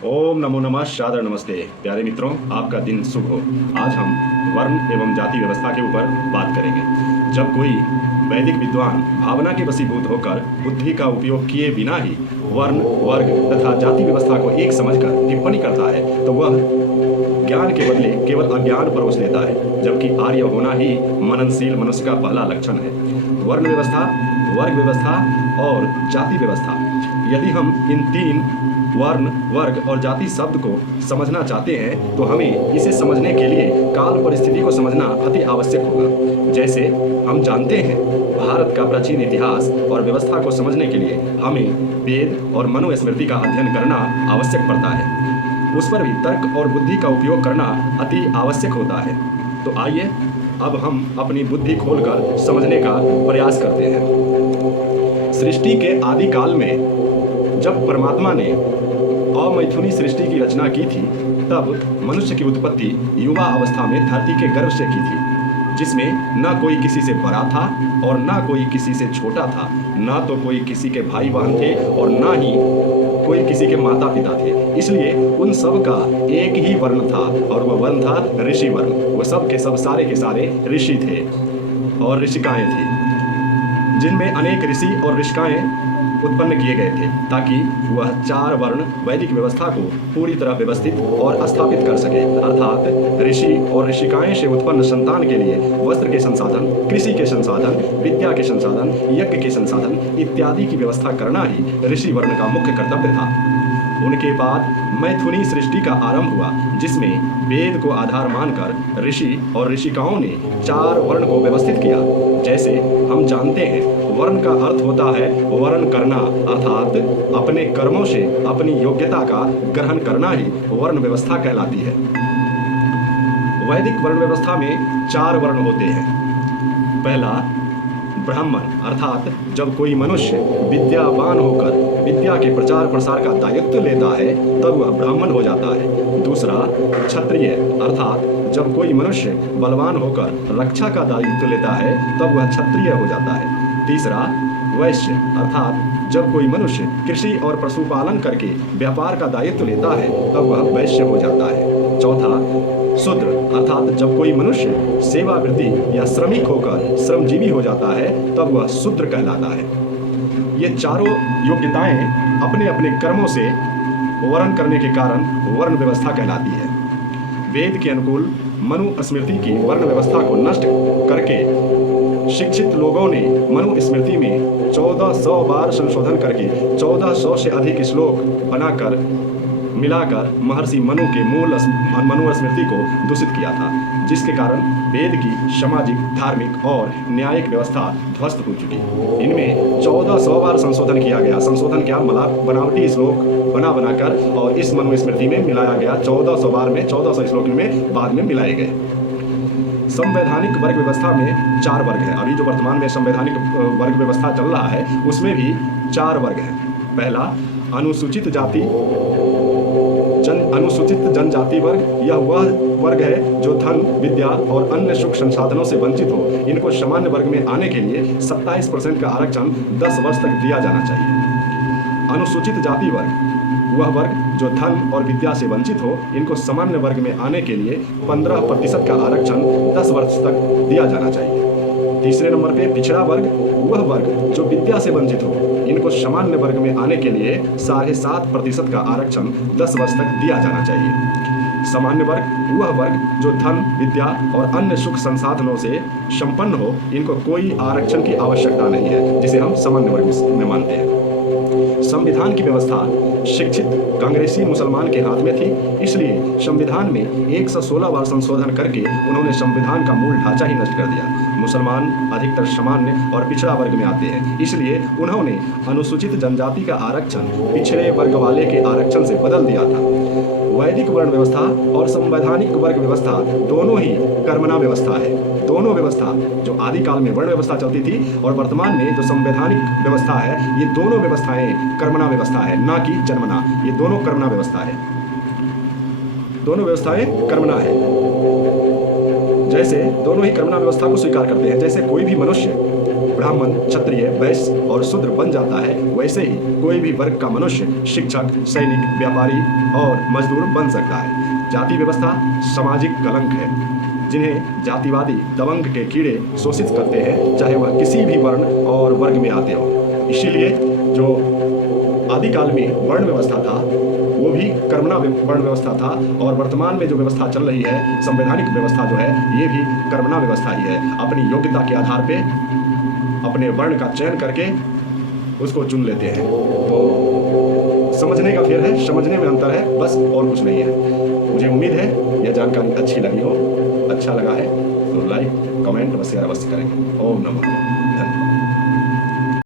ओम नमो नमः सादर नमस्ते। प्यारे मित्रों, आपका दिन शुभ हो। आज हम वर्ण एवं जाति व्यवस्था के ऊपर बात करेंगे। जब कोई वैदिक विद्वान भावना के वशीभूत होकर बुद्धि का उपयोग किए बिना ही वर्ण, वर्ग तथा जाति व्यवस्था को एक समझकर टिप्पणी करता है तो वह ज्ञान के बदले केवल अज्ञान परोस लेता है, जबकि आर्य होना ही मननशील मनुष्य का पहला लक्षण है। वर्ण व्यवस्था, वर्ग व्यवस्था और जाति व्यवस्था, यदि हम इन तीन वर्ण, वर्ग और जाति शब्द को समझना चाहते हैं तो हमें इसे समझने के लिए काल परिस्थिति को समझना अति आवश्यक होगा। जैसे हम जानते हैं, भारत का प्राचीन इतिहास और व्यवस्था को समझने के लिए हमें वेद और मनुस्मृति का अध्ययन करना आवश्यक पड़ता है। उस पर भी तर्क और बुद्धि का उपयोग करना अति आवश्यक होता है। तो आइए अब हम अपनी बुद्धि खोलकर समझने का प्रयास करते हैं। सृष्टि के आदि काल में जब परमात्मा ने अमैथुनी सृष्टि की रचना की थी, तब मनुष्य की उत्पत्ति युवा अवस्था में धरती के गर्भ से की थी, जिसमें न कोई किसी से बड़ा था और न कोई किसी से छोटा था, न तो कोई किसी के भाई बहन थे और न ही कोई किसी के माता पिता थे। इसलिए उन सब का एक ही वर्ण था और वह वर्ण था ऋषि वर्ण। वह सब के सब सारे के सारे ऋषि थे और ऋषिकाएं थी, जिनमें अनेक ऋषि और ऋषिकाएं उत्पन्न किए गए थे, ताकि वह चार वर्ण वैदिक व्यवस्था को पूरी तरह व्यवस्थित और स्थापित कर सके। अर्थात ऋषि और ऋषिकाएं से उत्पन्न संतान के लिए वस्त्र के संसाधन, कृषि के संसाधन, विद्या के संसाधन, यज्ञ के संसाधन इत्यादि की व्यवस्था करना ही ऋषि वर्ण का मुख्य कर्तव्य था। उनके बाद मैथुनी सृष्टि का आरंभ हुआ, जिसमें वेद को आधार मानकर ऋषि और ऋषिकाओं ने चार वर्ण को व्यवस्थित किया। जैसे हम जानते हैं, वर्ण का अर्थ होता है वर्ण करना, अर्थात अपने कर्मों से अपनी योग्यता का ग्रहण करना ही वर्ण व्यवस्था कहलाती है। वैदिक वर्ण व्यवस्था में चार वर्ण होते हैं। पहला ब्राह्मण, अर्थात जब कोई मनुष्य विद्यावान होकर विद्या के प्रचार प्रसार का दायित्व लेता है तब वह ब्राह्मण हो जाता है। दूसरा क्षत्रिय, अर्थात जब कोई मनुष्य बलवान होकर रक्षा का दायित्व लेता है तब वह क्षत्रिय हो जाता है। तीसरा वैश्य, अर्थात जब कोई मनुष्य कृषि और पशुपालन करके व्यापार का दायित्व लेता है तब वह वैश्य हो जाता है। चौथा शूद्र, अर्थात जब कोई मनुष्य सेवावृत्ति या श्रमिक होकर श्रमजीवी हो जाता है तब वह शूद्र कहलाता है। ये चारों योग्यताएं अपने अपने कर्मों से वर्ण करने के कारण वर्ण व्यवस्था कहलाती है। वेद के अनुकूल मनुस्मृति की वर्ण व्यवस्था को नष्ट करके शिक्षित लोगों ने मनुस्मृति में 1400 बार संशोधन करके 1400 से अधिक श्लोक बनाकर मिलाकर महर्षि मनु के मूल मनुस्मृति को दूषित किया था, जिसके कारण वेद की सामाजिक, धार्मिक और न्यायिक व्यवस्था ध्वस्त हो चुकी। इनमें 1400 बार संशोधन किया गया। संशोधन क्या, बनावटी श्लोक बनाकर और इस मनुस्मृति में मिलाया गया। 1400 बार में 1400 श्लोक में बाद में मिलाए गए। संवैधानिक वर्ग व्यवस्था में चार वर्ग है। अभी जो वर्तमान में संवैधानिक वर्ग व्यवस्था चल रहा है उसमें भी चार वर्ग हैं। पहला अनुसूचित जनजाति वर्ग। यह वह वर्ग है जो धन, विद्या और अन्य सुख संसाधनों से वंचित हो। इनको सामान्य वर्ग में आने के लिए 27% का आरक्षण 10 वर्ष तक दिया जाना चाहिए। अनुसूचित जाति वर्ग वह वर्ग जो धन और विद्या से वंचित हो। इनको सामान्य वर्ग में आने के लिए 15% का आरक्षण 10 वर्ष तक दिया जाना चाहिए। तीसरे नंबर पे पिछड़ा वर्ग, वह वर्ग जो विद्या से वंचित हो। इनको सामान्य वर्ग में आने के लिए 7.5% का आरक्षण 10 वर्ष तक दिया जाना चाहिए। सामान्य वर्ग वह वर्ग जो धन, विद्या और अन्य सुख संसाधनों से संपन्न हो। इनको कोई आरक्षण की आवश्यकता नहीं है, जिसे हम सामान्य वर्ग में मानते हैं। संविधान की व्यवस्था शिक्षित कांग्रेसी मुसलमान के हाथ में थी, इसलिए संविधान में 116 बार संशोधन करके उन्होंने संविधान का मूल ढांचा ही नष्ट कर दिया। मुसलमान अधिकतर सामान्य और पिछड़ा वर्ग में आते हैं, इसलिए उन्होंने अनुसूचित जनजाति का आरक्षण पिछड़े वर्ग वाले के आरक्षण से बदल दिया था। वैदिक वर्ण व्यवस्था और संवैधानिक वर्ग व्यवस्था दोनों ही कर्मणा व्यवस्था है। दोनों व्यवस्था, जो आदिकाल में वर्ण व्यवस्था चलती थी और वर्तमान में जो संवैधानिक व्यवस्था है, ये दोनों व्यवस्थाएं कर्मणा व्यवस्था है, ना कि जन्मना। ये दोनों कर्मणा व्यवस्था है। दोनों व्यवस्थाएं कर्मणा है। जैसे दोनों ही कर्मणा व्यवस्था को स्वीकार करते हैं। जैसे कोई भी मनुष्य ब्राह्मण, क्षत्रिय, वैश्य और शूद्र बन जाता है, वैसे ही कोई भी वर्ग का मनुष्य शिक्षक, सैनिक, व्यापारी और मजदूर बन सकता है। जाति व्यवस्था सामाजिक कलंक है जिन्हें जातिवादी दबंग के कीड़े शोषित करते हैं, चाहे वह किसी भी वर्ण और वर्ग में आते हो। इसीलिए जो आदिकाल में वर्ण व्यवस्था था वो भी कर्मणा वर्ण व्यवस्था था, और वर्तमान में जो व्यवस्था चल रही है संवैधानिक व्यवस्था जो है ये भी कर्मणा व्यवस्था ही है। अपनी योग्यता के आधार पे अपने वर्ण का चयन करके उसको चुन लेते हैं। तो समझने का फेर है, समझने में अंतर है, बस और कुछ नहीं है। मुझे उम्मीद है यह जानकारी अच्छी लगी हो। अच्छा लगा है तो लाइक, कमेंट व शेयर अवश्य करें। ओम नमः।